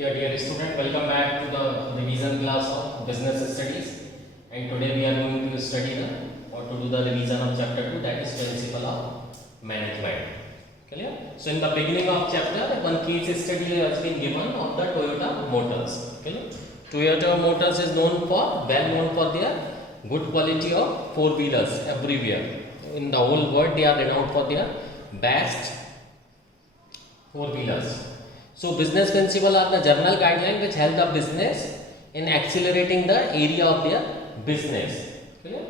Yeah, dear student, welcome back to the revision class of business studies. And today we are going to study or to do the revision of chapter 2, that is principle of management. Clear? So in the beginning of chapter, one case study has been given of the Toyota Motors. Clear? Toyota Motors is well known for their good quality of four wheelers everywhere. In the whole world, they are renowned for their best four wheelers. So business principle are the general guidelines which help the business in accelerating the area of their business. Clear?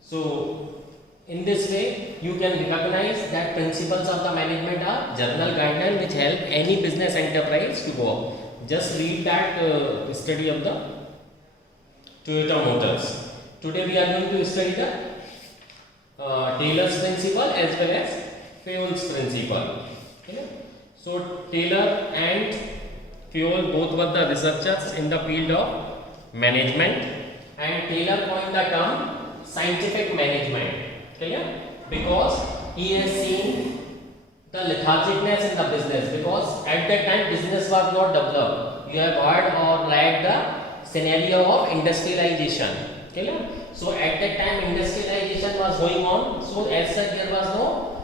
So in this way you can recognize that principles of the management are general guidelines which help any business enterprise to go up. Just read that study of the Toyota Motors. Today we are going to study the Taylor's principle as well as Fayol's principle. Clear? So Taylor and Fayol both were the researchers in the field of management, and Taylor coined the term scientific management. Clear? Because he has seen the lethargicness in the business, because at that time business was not developed. You have heard or read the scenario of industrialization. Clear? So at that time industrialization was going on, so as such there was no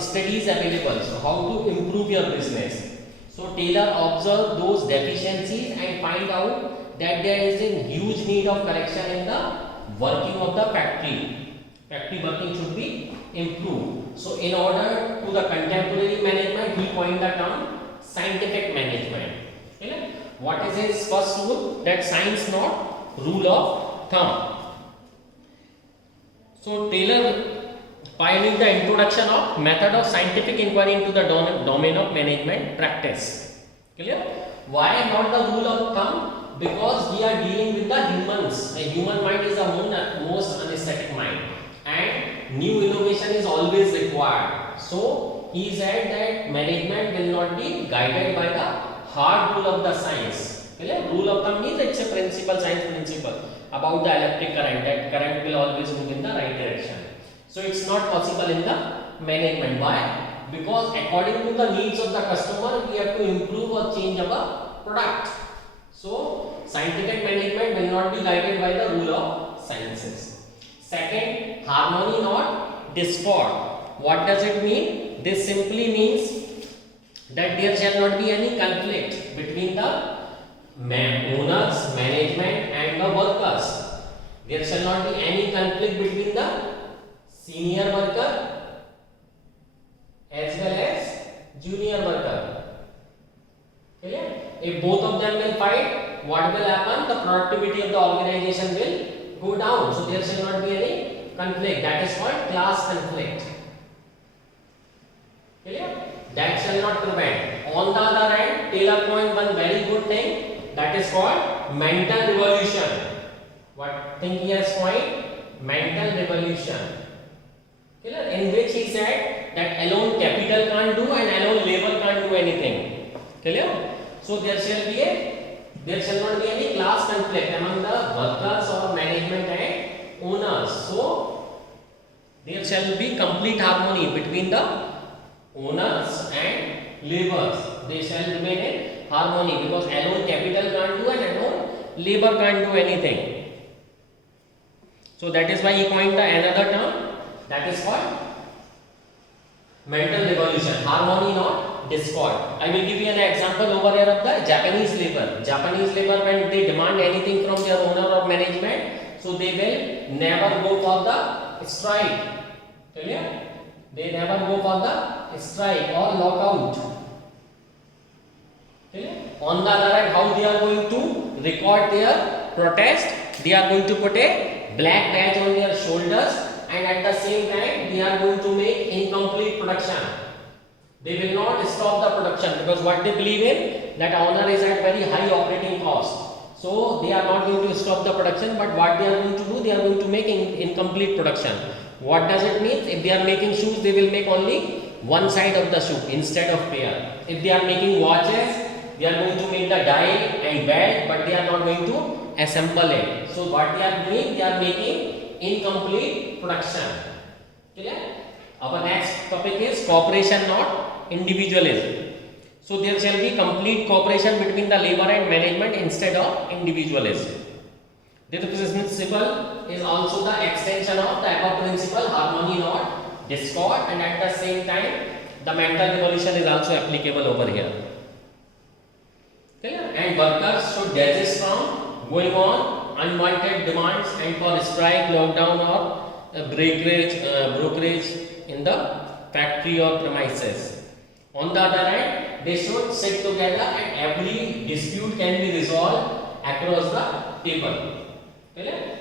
studies available. So how to improve your business? So Taylor observed those deficiencies and find out that there is a huge need of correction in the working of the factory. Factory working should be improved. So in order to the contemporary management, he coined the term scientific management. Okay? What is his first rule? That science not rule of thumb. So Taylor pioneered the introduction of method of scientific inquiry into the domain of management practice. Clear? Why not the rule of thumb? Because we are dealing with the humans. The human mind is the most anesthetic mind, and new innovation is always required. So he said that management will not be guided by the hard rule of the science. Clear? Rule of thumb means it's a principle, science principle about the electric current, that current will always move in the right direction. So it's not possible in the management. Why? Because according to the needs of the customer, we have to improve or change our product. So scientific management will not be guided by the rule of sciences. Second, harmony not discord. What does it mean? This simply means that there shall not be any conflict between the owners, management and the workers. There shall not be any conflict between the senior worker as well as junior worker. Clear? If both of them will fight, what will happen? The productivity of the organization will go down. So there shall not be any conflict. That is called class conflict. Clear? That shall not prevent. On the other hand, Taylor coined one very good thing, that is called mental revolution. What thing he has coined? Mental revolution. Clear? In which he said that alone capital can't do and alone labor can't do anything. Clear? So there shall not be any class conflict among the workers or management and owners. So there shall be complete harmony between the owners and laborers. They shall remain in harmony, because alone capital can't do and alone labor can't do anything. So that is why he coined another term, that is called mental revolution. Harmony not discord. I will give you an example over here of the Japanese labor. Japanese labor, when they demand anything from their owner or management, so they will never go for the strike. Clear? They never go for the strike or lockout. Clear? On the other hand, how they are going to record their protest? They are going to put a black badge on their shoulders, and at the same time they are going to make incomplete production. They will not stop the production, because what they believe in, that owner is at very high operating cost. So they are not going to stop the production, but what they are going to do, they are going to make incomplete production. What does it mean? If they are making shoes, they will make only one side of the shoe instead of pair. If they are making watches, they are going to make the dial and belt, but they are not going to assemble it. So what they are doing, they are making incomplete production. Clear? Our next topic is cooperation not individualism. So there shall be complete cooperation between the labor and management instead of individualism. This principle is also the extension of the above principle, harmony not discord, and at the same time the mental revolution is also applicable over here. Clear? And workers should desist from going on unwanted demands and for strike, lockdown or brokerage in the factory or premises. On the other hand, they should sit together and every dispute can be resolved across the table. Clear?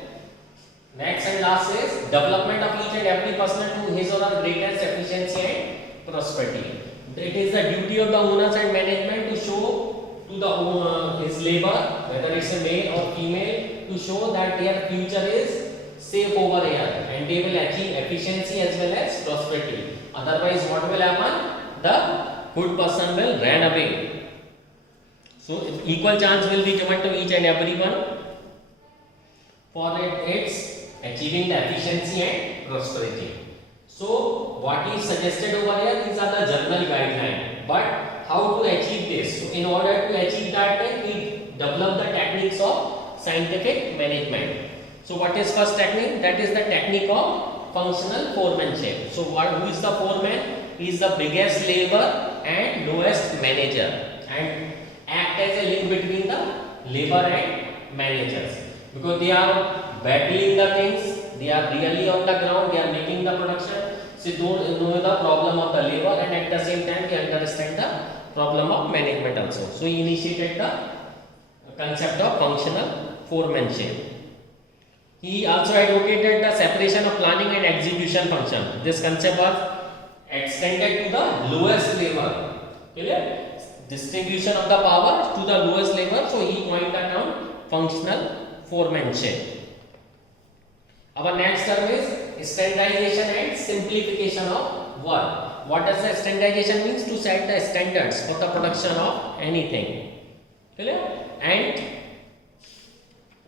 Next and last is development of each and every person to his or her greatest efficiency and prosperity. It is the duty of the owners and management to show to the his labor, whether it's a male or female, to show that their future is safe over here and they will achieve efficiency as well as prosperity. Otherwise, what will happen? The good person will run away. So, equal chance will be given to each and everyone for its achieving the efficiency and prosperity. So, what is suggested over here? These are the general guidelines. But how to achieve this? So, in order to achieve that, we develop the techniques of scientific management. So, what is first technique? That is the technique of functional foremanship. So, who is the foreman? He is the biggest labor and lowest manager, and act as a link between the labor and managers, because they are battling the things, they are really on the ground, they are making the production, so they don't know the problem of the labor, and at the same time they understand the problem of management also. So he initiated the concept of functional foremanship. He also advocated the separation of planning and execution function. This concept was extended to the lowest labor. Clear? Distribution of the power to the lowest labor. So he coined the term functional foremanship. Our next term is standardization and simplification of work. What does the standardization means? To set the standards for the production of anything. Clear? And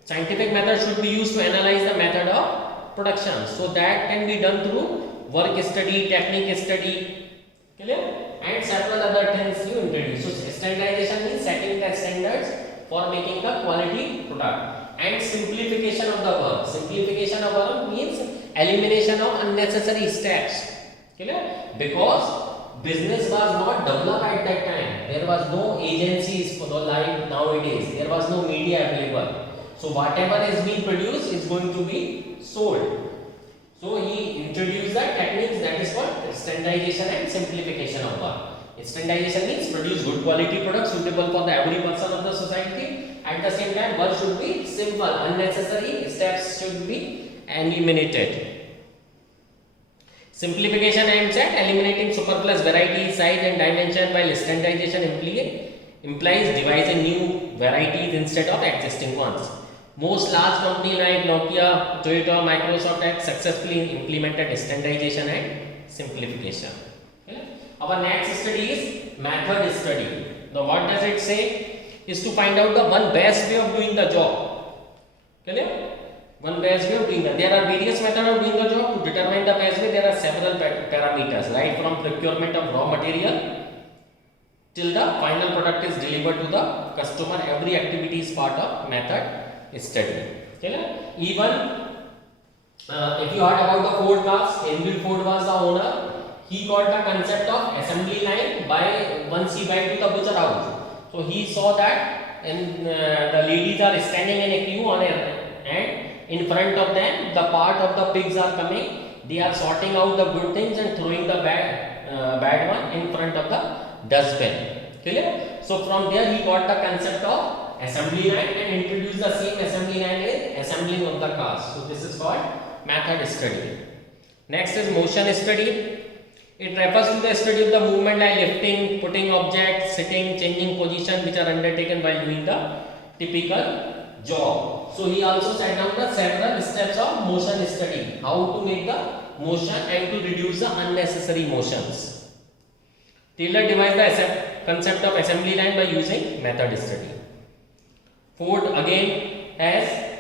scientific method should be used to analyze the method of production. So that can be done through work study, technique study. Clear? And several other things you introduce. So standardization means setting the standards for making the quality product. And simplification of the work. Simplification of work means elimination of unnecessary steps. Clear? Because business was not developed at that time. There was no agencies for the like nowadays. There was no media available. So whatever is being produced is going to be sold. So he introduced the techniques that is called standardization and simplification of work. Standardization means produce good quality products suitable for the every person of the society. At the same time, work should be simple, unnecessary steps should be eliminated. Simplification aims at eliminating superfluous variety, size and dimension, while standardization implies devising new varieties instead of existing ones. Most large companies like Nokia, Toyota, Microsoft have successfully implemented standardization and simplification. Okay. Our next study is method study. Now what does it say? Is to find out the one best way of doing the job. Okay. One best way of doing that. There are various methods of doing the job. To determine the best way, there are several parameters, right from procurement of raw material till the final product is delivered to the customer. Every activity is part of method study. Okay? Even if you heard about the Ford cars, Henry Ford was the owner. He got the concept of assembly line by once he went to the butcher house. So he saw that and the ladies are standing in a queue on and in front of them the part of the pigs are coming. They are sorting out the good things and throwing the bad one in front of the dustbin. Clear? So from there he got the concept of assembly line and introduced the same assembly line in assembling of the cars. So this is called method study. Next is motion study. It refers to the study of the movement like lifting, putting objects, sitting, changing position, which are undertaken while doing the typical job. So he also set down the several steps of motion study, how to make the motion and to reduce the unnecessary motions. Taylor devised the concept of assembly line by using method study. Ford again has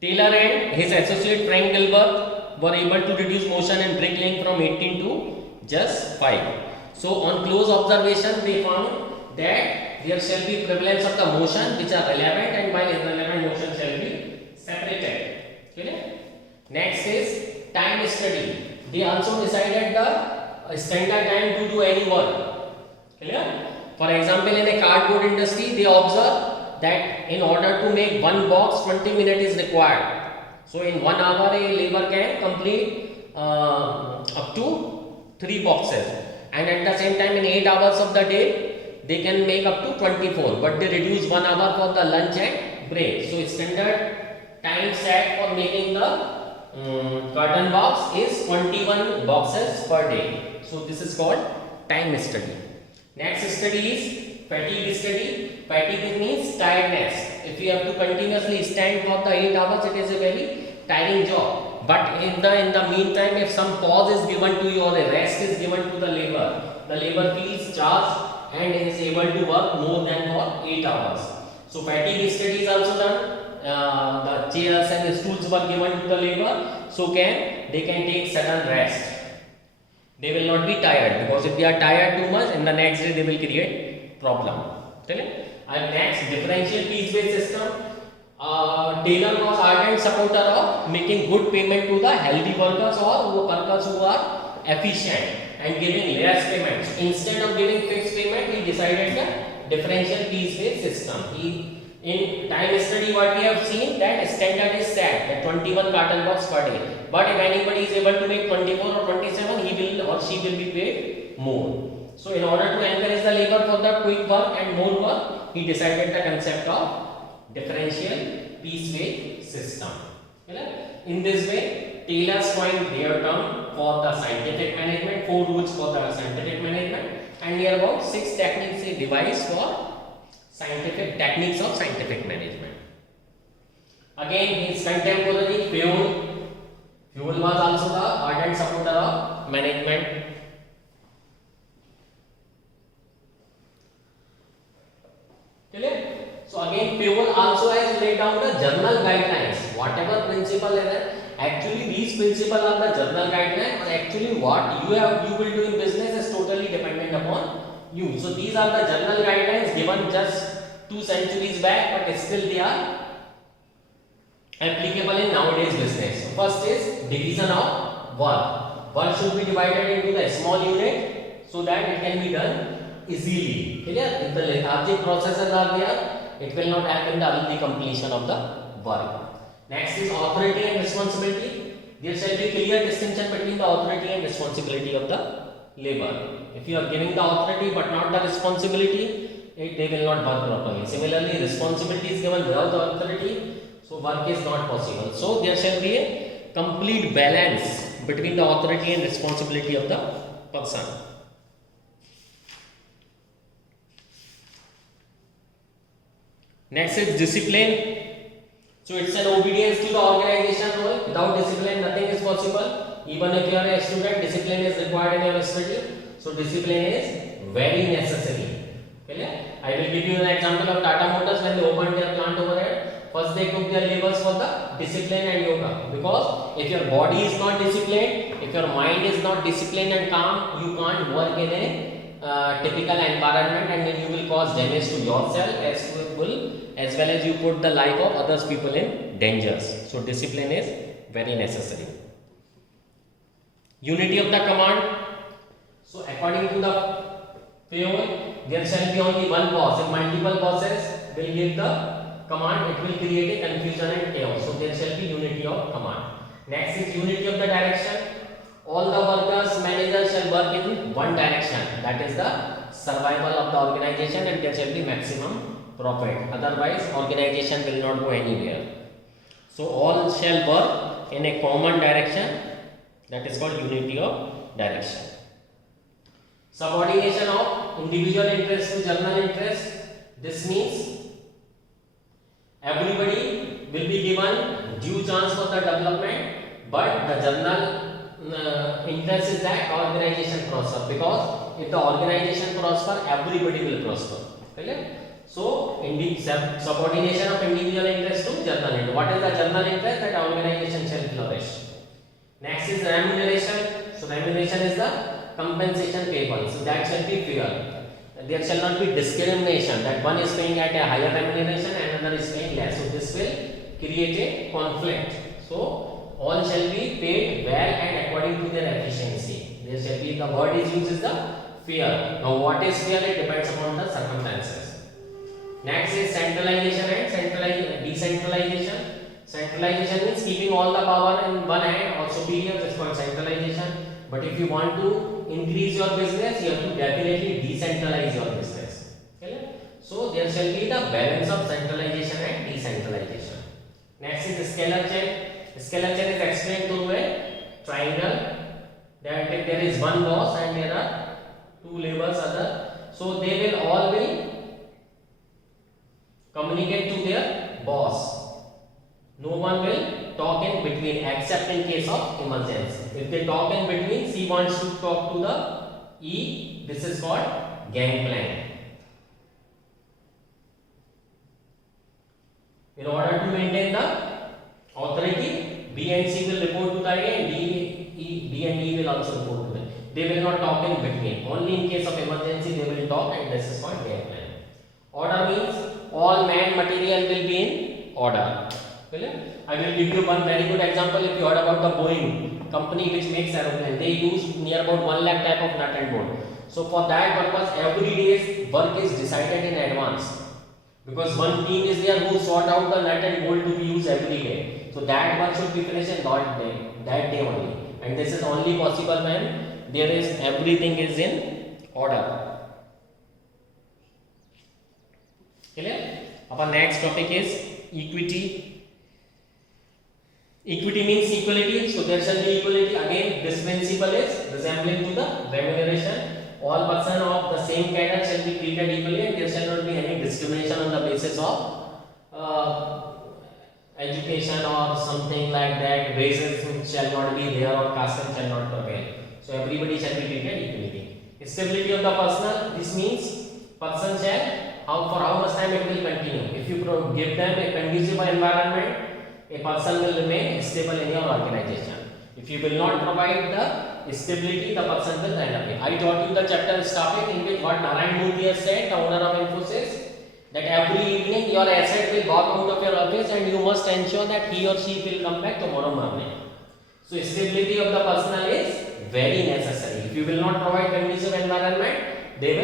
Taylor and his associate Frank Gilbert were able to reduce motion and brake length from 18 to just 5. So on close observation they found that there shall be prevalence of the motion which are relevant and while irrelevant motion shall be separated. Okay? Next is time study. They also decided the standard time to do any work. Clear? For example, in a cardboard industry, they observe that in order to make one box, 20 minutes is required. So in 1 hour, a labor can complete up to 3 boxes, and at the same time, in 8 hours of the day, they can make up to 24. But they reduce 1 hour for the lunch and break. So standard time set for making the carton box is 21 boxes per day. So this is called time study. Next study is fatigue study. Fatigue means tiredness. If you have to continuously stand for the 8 hours, it is a very tiring job. But in the meantime, if some pause is given to you or a rest is given to the labor feels charged and is able to work more than for 8 hours. So fatigue study is also done. The chairs and the stools were given to the labor, so they can take sudden rest. They will not be tired, because if they are tired too much, in the next day they will create problem. Okay? And next, differential piece-based system. Taylor was ardent supporter of making good payment to the healthy workers or workers who are efficient and giving less payments. Instead of giving fixed payment, he decided the differential piece-based system. In time study, what we have seen, that standard is set at 21 carton box per day. But if anybody is able to make 24 or 27, he will or she will be paid more. So in order to encourage the labor for the quick work and more work, he decided the concept of differential piece-based system. In this way, Taylor's coined their term for the scientific management, 4 rules for the scientific management, and here about 6 techniques he devised for scientific techniques of scientific management. Again, his contemporary Feull was also the ardent supporter of management. Clear? So again, Feull also has laid down the journal guidelines. Whatever principle is there, actually these principles are the journal guidelines, and actually what you will do in business is totally dependent upon you. So these are the journal guidelines given just 2 centuries back, but still they are applicable in nowadays business. So first is division of work. Work should be divided into the small unit so that it can be done easily. Clear? If the lethargic processes are there, it will not happen the completion of the work. Next is authority and responsibility. There shall be clear distinction between the authority and responsibility of the labor. If you are giving the authority but not the responsibility, they will not work properly. Similarly, responsibility is given without the authority, so work is not possible. So there shall be a complete balance between the authority and responsibility of the person. Next is discipline. So it's an obedience to the organization rule. Without discipline, nothing is possible. Even if you are a student, discipline is required in your study. So discipline is very necessary. Okay? I will give you an example of Tata Motors when they opened their plant over here. First they took their labors for the discipline and yoga, because if your body is not disciplined, if your mind is not disciplined and calm, you can't work in a typical environment, and then you will cause damage to yourself as well as you put the life of others people in dangers. So discipline is very necessary. Unity of the command. So according to the Feull, there shall be only one boss. If multiple bosses will give the command, it will create a confusion and chaos. So there shall be unity of command. Next is unity of the direction. All the workers, managers shall work in one direction. That is the survival of the organization, and there shall be maximum profit. Otherwise, organization will not go anywhere. So all shall work in a common direction. That is called unity of direction. Subordination of individual interest to general interest. This means everybody will be given due chance for the development, but the general interest is that organization prosper, because if the organization prosper, everybody will prosper. Okay? So, subordination of individual interest to general interest. What is the general interest? That organization shall flourish. Next is remuneration. So remuneration is the compensation payable. So that shall be fair. There shall not be discrimination that one is paying at a higher remuneration and another is paying less. So this will create a conflict. So all shall be paid well and according to their efficiency. There shall be, the word is used is the fair. Now what is fair? It depends upon the circumstances. Next is centralization and decentralization. Centralization means keeping all the power in one hand or superior, is called centralization. But if you want to increase your business, you have to definitely decentralize your business. Okay? So there shall be the balance of centralization and decentralization. Next is scalar chain. Scalar chain is explained through a triangle. That if there is one boss and there are two levels other, so they will all will communicate to their boss. No one will talk in between except in case of emergency. If they talk in between, C wants to talk to the E, this is called gangplank. In order to maintain the authority, B and C will report to the A and D and E will also report to them. They will not talk in between. Only in case of emergency they will talk, and this is called gangplank. Order means all man material will be in order. I will give you one very good example. If you heard about the Boeing company which makes aeroplane, they use near about 1 lakh type of nut and bolt. So for that purpose, every day's work is decided in advance, because one team is there who sort out the nut and bolt to be used every day. So that work should be finished in that day only, and this is only possible when there is everything is in order. Clear? Our next topic is equity. Equity means equality, so there shall be equality. Again, this principle is resembling to the remuneration. All persons of the same cadre shall be treated equally, and there shall not be any discrimination on the basis of education or something like that. Races shall not be there or caste shall not prevail. So everybody shall be treated equally. Stability of the personnel. This means person shall, for how much time it will continue. If you give them a conducive environment, a person will remain stable in your organization. If you will not provide the stability, the person will run away. I taught you the chapter starting in which what Narayan Murthy has said, the owner of Infosys, that every evening your asset will walk out of your office and you must ensure that he or she will come back tomorrow morning. So stability of the personnel is very necessary. If you will not provide conducive environment, they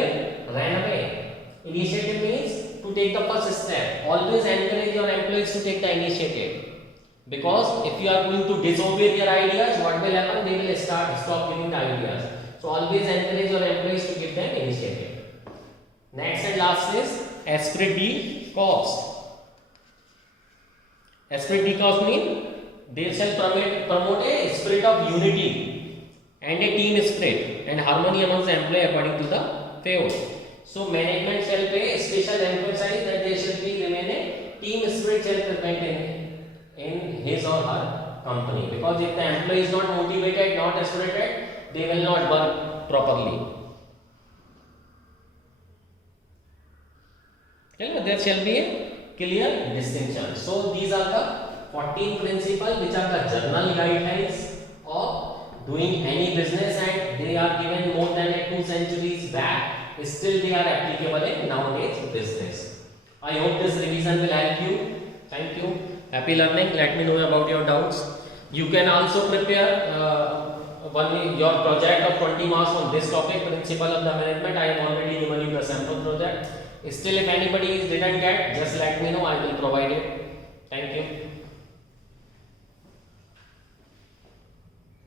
will run away. Initiative means to take the first step. Always encourage your employees to take the initiative. Because if you are going to disobey their ideas, what will happen? They will stop giving the ideas. So always encourage your employees to give them initiative. Next and last is esprit de corps. Esprit de corps means they shall promote a spirit of unity and a team spirit and harmony amongst the employee according to the FAO. So management shall pay special emphasis that there shall be remain a team spirit shall prevail in his or her company, because if the employee is not motivated, not spirited, they will not work properly. There shall be a clear distinction. So these are the 14 principles which are the general guidelines of doing any business, and they are given more than 2 centuries back. Still they are applicable in nowadays business. I hope this revision will help you. Thank you. Happy learning. Let me know about your doubts. You can also prepare your project of 20 marks on this topic, principle of the management. I have already given you the sample project. Still, if anybody didn't get, just let me know. I will provide it. Thank you.